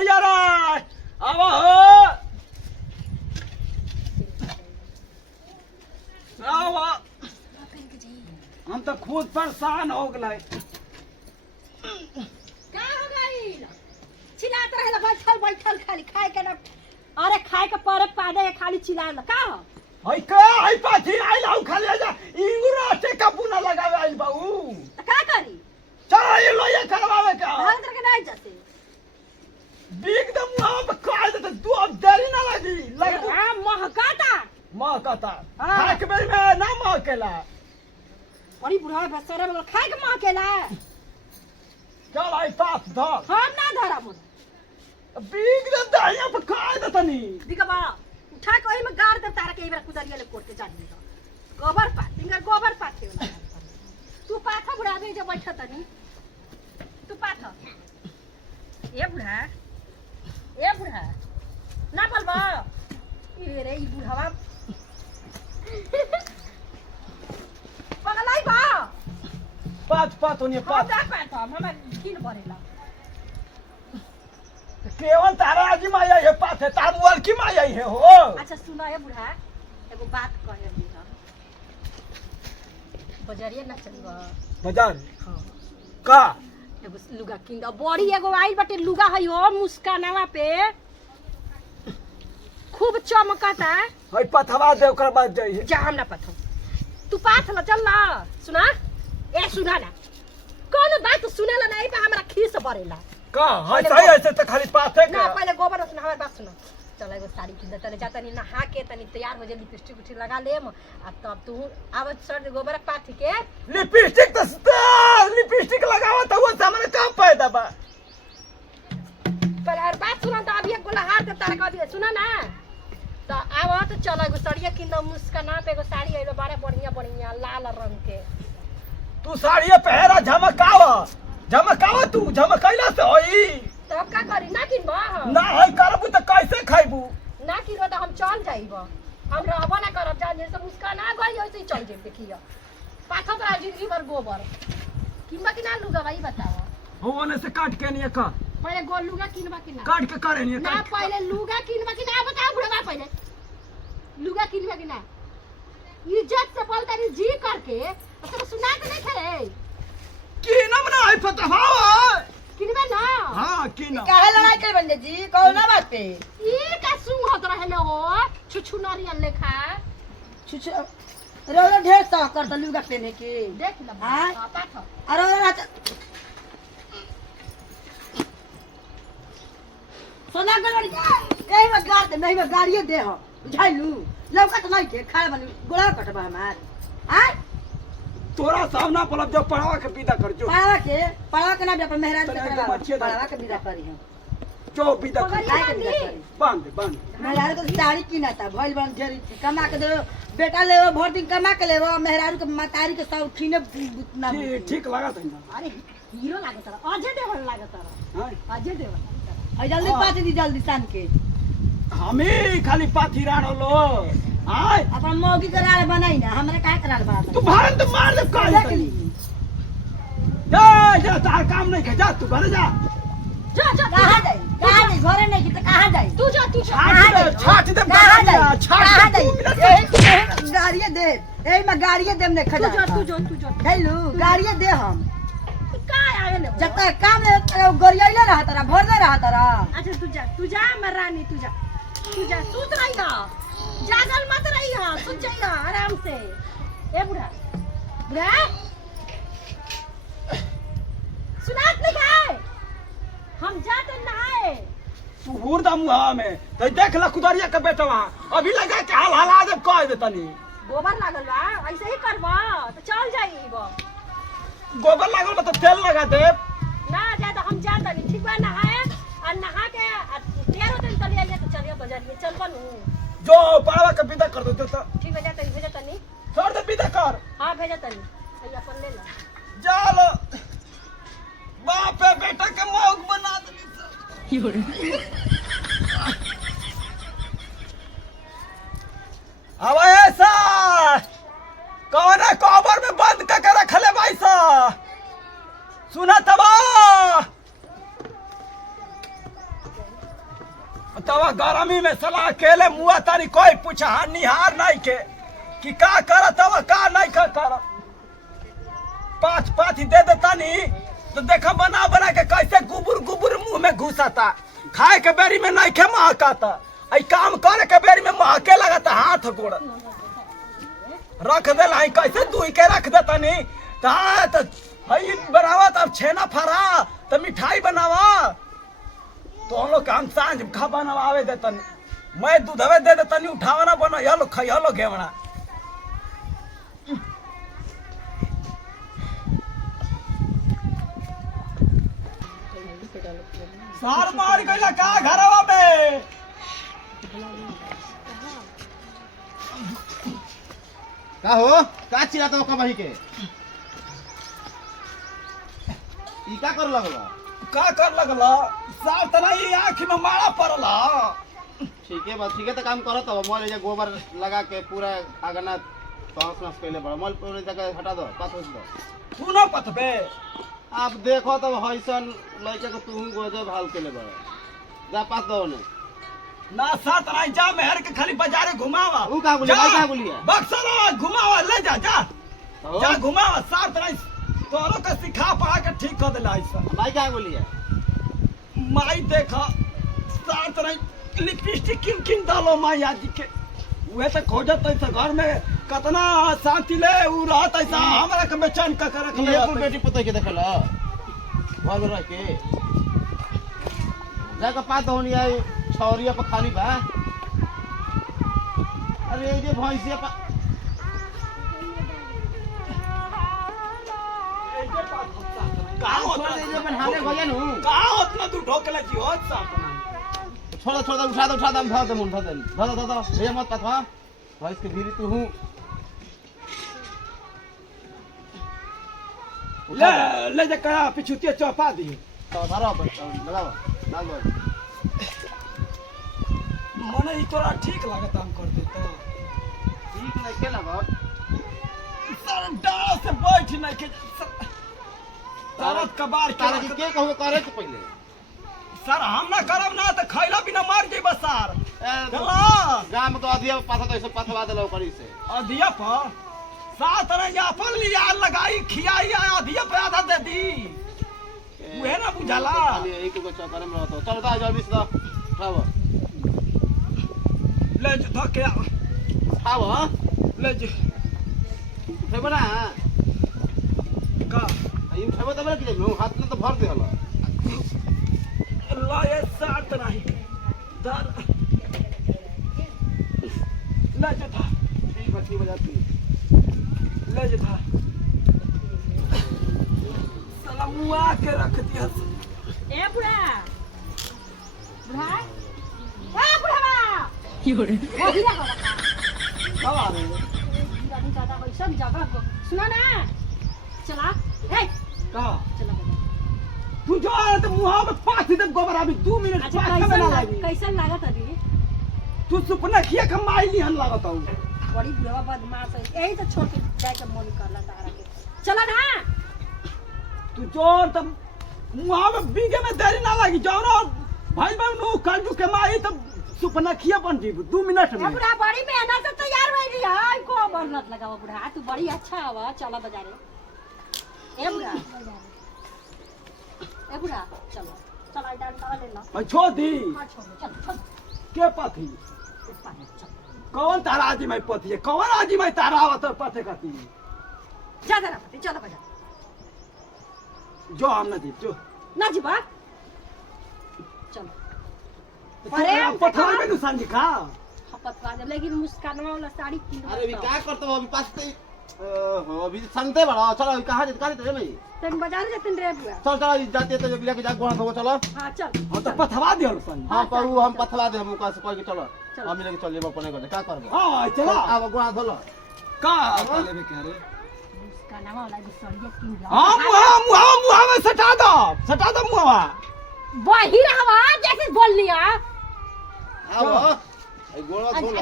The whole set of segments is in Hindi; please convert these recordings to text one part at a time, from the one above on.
गुजरिया रे अब हो अब हम तो खुद परेशान हो गए। क्या हो गई चिल्लात रहे बैठल बैठल खाली खाए के ना अरे खाए के पर पादे खाली चिल्ला का हई का हई पाछी आई लाऊ खाली जा इंगुरा से का पुना लगावे आई बाऊ तो का करी चल ये लो ये करवावे का भाग के नहीं जाते बिग दम वहां पे काट दे तू अब देरी ना लगी लग हां महकाता महकता हाँ। खाए के बेर में ना महकेला बड़ी बुढ़ा भसरा में खाए के महकेला चल आई पास धर हम ना धरा मुन बिग दम दाइया पे काट दे तनी दिखबा उठा के ओही में गाड़ दे तारा के इबरा कुदरिया ले कोट के जानी गोबर पात तिंगर गोबर पात वाला तू पाथा बुढ़ा दे जो बैठा तनी तू पाथा ए बुढ़ा ना बोलबा ए रे ई बुढ़ावा पगलाई बा पात होनी पात हम पात हम किन भरेला केवल तारा आजी माया है पात है तार मोबाइल की माया है हो अच्छा सुना है बुढ़ा एगो बात कहे दी बजारिया ना चलबा बाजार हां का एगो लुगा किन द बड़ी एगो आइल बाटे लुगा है हो मुस्कानावा पे खूब चमकता हई पथवा दे ओकर बाद जाई जा हम ना पथो तू पाथ ल चल ना सुना ए सुना ना कौन बात सुनेला नहीं पे हमरा खीस भरेला का हई सही ऐसे तो खाली पात है ना का पहले गोबर सुना हमर बात सुना चल एगो साड़ी किन तले जाता नहीं नहा के तनी तैयार हो जा लिपस्टिक उठी लगा लेम आ तब तू आवत सर गोबर पाथी के लिपस्टिक तो लिपस्टिक लगावा तो वो सामने का पैदा बा पर हर बात सुना तो अभी एक गोला हार दे तारा का भी सुना ना तो आवत चल एगो साड़िया किन मुस्काना पे एगो साड़ी आइलो बड़ा बढ़िया बढ़िया लाल रंग के तू साड़ी पहरा झमकावा तू झमकैला से होई तब का करी ना किनबा ना हई करबू तो कैसे खाइबू ना किरो तो हम चल जाइब हम रहबो ना करब जान जैसे मुस्काना गई वैसे ही चल जेब देखियो पाथो तो जिंदगी भर गोबर किनबा कि ना लुगा भाई बताओ हो ओने से काट के नहीं का पहले गोल लुगा किनबा कि ना काट के करे नहीं ना पहले लुगा किनबा कि ना बताओ बुढ़वा पहले लुगा किनबा कि ना इज्जत से बोलता नहीं जी करके तो सुना के नहीं करे की ना बना है फतवा किनबा ना हां की ना काहे लड़ाई कर बंदे जी कौन ना बात पे ई का सुंग होत रहले हो छुछु नारियल लेखा छुछु रोला ढेर सा कर त लुगा पहने के देख ल हाँ? पाथो अरे रात सोना गड़बड़ कहीं में गाड़ दे नहीं में गाड़िए दे हो बुझाइलू लौका तो नहीं के खाए वाली गोला कटबा हमार हां तोरा सामना पलब जब पढ़ावा के विदा कर जो पढ़ावा के ना भी अपन मेहराज चल, के एकदम करवा अच्छे पढ़ावा के विदा करी हम जो विदा कर पगड़िया काहे के विदा करी बांध मेहराज को साड़ी किनाता भइल बन ढेरी कमा के देबो बेटा लेबो भर दिन कमा के लेबो मेहराज के मातारी के सब उठीने बुतना ठीक लागत है ना अरे हीरो लागत रहा अजय देवगन लागत रहा हां अजय देवगन और जल्दी पाच दी जल्दी शाम के हमें खाली पाथी राणो लो आय अपन मौगी करार बनाई ना हमरा काहे करार बना तू भारत तो मार दे काहे देख तनी ली जा तार काम नहीं कर जा तू घर जा कहां जाई घरे नहीं की तो कहां जाई तू जा छाट दे कहां जाई छाट कहां दे जाई गाड़िए दे एही में गाड़िए देम ने खजा तू जा हेलो गाड़िए दे हम का आवे ने जब तक काम ले गरियाइले रहा तारा भर दे रहा तारा अच्छा तू जा मैं रानी तू जा सूत रही हो जागल मत रही हो सूत जाइए आराम से ए बुढ़ा सुनात नहीं है हम जाते नहाए तू हुर दा मुहा में तो देख ला कुदरिया के बेटा वहां अभी लगा के हाल हला दे कह दे तनी गोबर लागल बा ऐसे ही करबा तो चल जाइबो गोबर लागल बा तो तेल लगा दे ना जा तो हम जाता नहीं ठीक बा नहाए और नहा के तैयार होते चल आइए तो चलिए बाजार में चल बनू जो पड़वा के विदा कर दे तो ठीक है जाता नहीं भेजता नहीं छोड़ दे विदा कर हां भेजता नहीं ये अपन ले लो चलो बाप है बेटा के मौक बना दे अब ऐसा कौन कवर में बंद करके रखले भाई सा सुना तबा बतावा गरमी में सला अकेले मुआ तारी कोई पूछा निहार नहीं के कि का करत हवा का नहीं का करत। पाँच पाँच दे देता नहीं तो देखा बना बना के कैसे गुबुर गुबुर मुंह में घुसाता। खाए के बेरी में नहीं खे महकाता, आई काम करे के बेरी में महके लगाता। हाथ गोड़ रख देला है कैसे दुई के रख देता नहीं तो हई बनावा तब छेना फरा तो मिठाई बनावा तो हम लोग काम सांझ खा बनवावे देता नहीं। मैं दूधवे दे देता नहीं उठावा ना बना यलो खैलो घेवड़ा। सार मार गइला का घरवा में का हो का चिल्लाता हो कबही के ई का कर लगला का कर लगला सार तना ये आँख में मारा पड़ला। ठीक है तो काम करत हो। मोल जे गोबर लगा के पूरा आगना तहस नहस कइले बड़ मोल पूरी जगह हटा दो पास हो दो। तू ना पतबे अब देखो तब हईसन लइके के तू गोजब हाल केले बड़ जा पास दो ने ना सात राई जा मेहर के खाली बाजारे घुमावा। ऊ का बोली भाई का बोली है बक्सर घुमावा ले जा जा हो जा घुमावा। सात राई तोरो के सिखा पढ़ा के ठीक कर देला ऐसा। भाई का बोली है माई देखा सात राई लिपस्टिक किन किन डालो माई आजी के उहे तो खोजत ऐसा घर में कितना शांति ले उ रहत ऐसा हमरा के बेचैन का करे के ये कुल बेटी पुतई के देखला घर में रह के जाके पास होनी आई छौरिया पर खाली बा। अरे ये भैंसिया पर कहां छोड़ दे जे अपन हाले हो जानु कहां उतना दूर ढोकले जी होत साथ छोड़ उठा दम धर दे मुंह धर दे ये मत पथवा भैंस के भीरी तू हूं ले जा कहा पिछुतिया चौपा दी तो धरो लगाओ डालो मने ई तोरा ठीक लागत हम कर दे तो ठीक नहीं के लगा सर डाल से बैठ नहीं के तरत कबार तारा के के कहू करे के पहले सर हम ना करब ना तो खैला बिना मार जेबा सर चला गांव में तो अधिया पासा तो ऐसे पथवा देलो करी से अधिया पर सात रंग अपन लिया लगाई खियाई अधिया पे आधा दे दी उहे ना बुझाला। खाली एक को चक्कर में रहतो चल दा जल्दी से उठाओ ले जो धके उठाओ ले जो उठे बना का आई उठाओ तब के नु हाथ में तो भर दे हला ला ये सात नहीं दर ले जो था ठीक बच्ची बजाती ले जो था साला मुआ के रख दिया। ए बुढ़ा बुढ़ा ए बुढ़ा क्यों रे ओ हीरा हो रहा कब आ रहे हो रानी दादा हो सब जगह को सुना ना चला ए कहा चला बजा तू जो आ तो मुंह में पाँच दे गोबर अभी 2 मिनट अच्छा पाँच में ना लगी। कैसन लागत अभी तू सुपना किया कमाई लिहन लागत हूँ बड़ी बुढ़वा बदमाश है यही तो छोड़ के जाए के मन करला तारा के चला ना तू जो तब मुंह में बीगे में देरी ना लगी जाओ ना भाई भाई नो काजू के माई तब सुपना किया बन जीव 2 मिनट में। बुढ़ा बड़ी मेहनत से तैयार हो गई है को बरनत लगावा बुढ़ा तू बड़ी अच्छा हवा चला बाजारे ए बुढ़ा चलो चला डाल तावा ले लो मैं छोड़ दी हां छोड़ चल के पथी कौन तारा आजी मैं पथी है कौन आजी मैं तारा आवत पथे कती जा जरा पति चलो बाजार जो हम ना जी जो ना जीवा चलो अरे पथवा में नुकसान दिखा पतवा दे लेकिन मुस्कानवा वाला साड़ी किन अरे अभी क्या करते हो अभी पास ते हो अभी संगते बड़ा चलो अभी कहां जाते भाई तन बाजार जतन रे बुआ चल चल जाते तो जब लेके जा गोहा धो चलो हां चल हम तो पथवा दियो सन हां कहू हम पथवा दे हम का से कह के चलो हम लेके चल जेबो अपने घर का करबो हां चला अब गोहा धो लो का लेबे कह रे मुस्कानवा वाला जो सड़िया किन हां मुंह में सटा दो मुंहवा वही रहवा जैसे बोल लिया आओ ए गोड़ा धो लो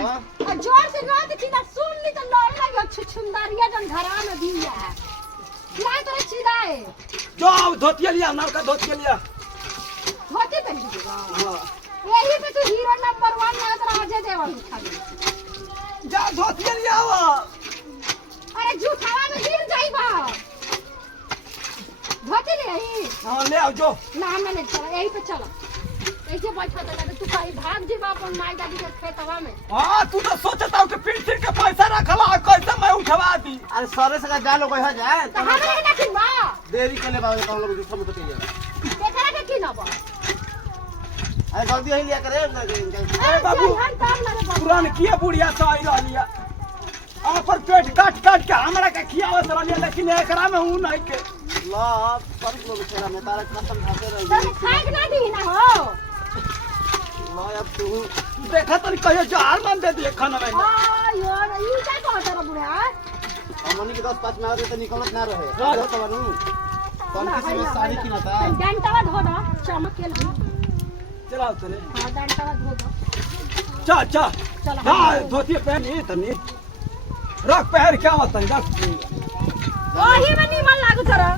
और जोर से ना तो सीधा सुन ली तो लड़ लगी छुछुंदरिया जन घरा में दिया किराए तो सीधा है जो धोतिया लिया नाल का धोतिया लिया धोती पहन दीजिएगा हां यही पे तू हीरो नंबर 1 ना तो अजय देवगन उठा दे। जा धोती ले आवा। अरे झूठावा में गिर जाइबा। धोती ले आई। हां ले आओ जो। ना मैं नहीं चला यही पे चला। ऐसे बैठा था तू कहीं भाग जीबा अपन माई दादी के खेतवा में। हां तू तो सोचता कि पिंटी के पैसा रखला कैसे मैं उठवा दी। अरे सरे से जा लोग है जा तो हमरे ना किनबा। देरी के ले बाबू हम लोग दूसरा मत कहिए। देखरा के किनबा। अरे जल्दी ही लिया करे अरे बाबू पुरान किया बुढ़िया तो आई रहलिया पर पेट काट काट के हमरा के खियावत रहलिया लेकिन एकरा में हूं नहीं के ला सब लोग बेचारा में तारा कसम खाते रही तो खाए ना दी ना हो। ला अब तू देखा तनी कहियो जार मान दे दिए खाना में आ यार ई क्या कहत रे बुढ़िया। हमनी के 10-5 में आते निकलत ना रहे रहो तो बनू कौन किसी में साड़ी की बता डंटावा धो दो चमक के ली। चलाओ तने हां डंटावा धो दो। चा चा चल हां धोती पहनी तनी रख पहर क्या होता है रख ओही में नीमन लागू तोरा।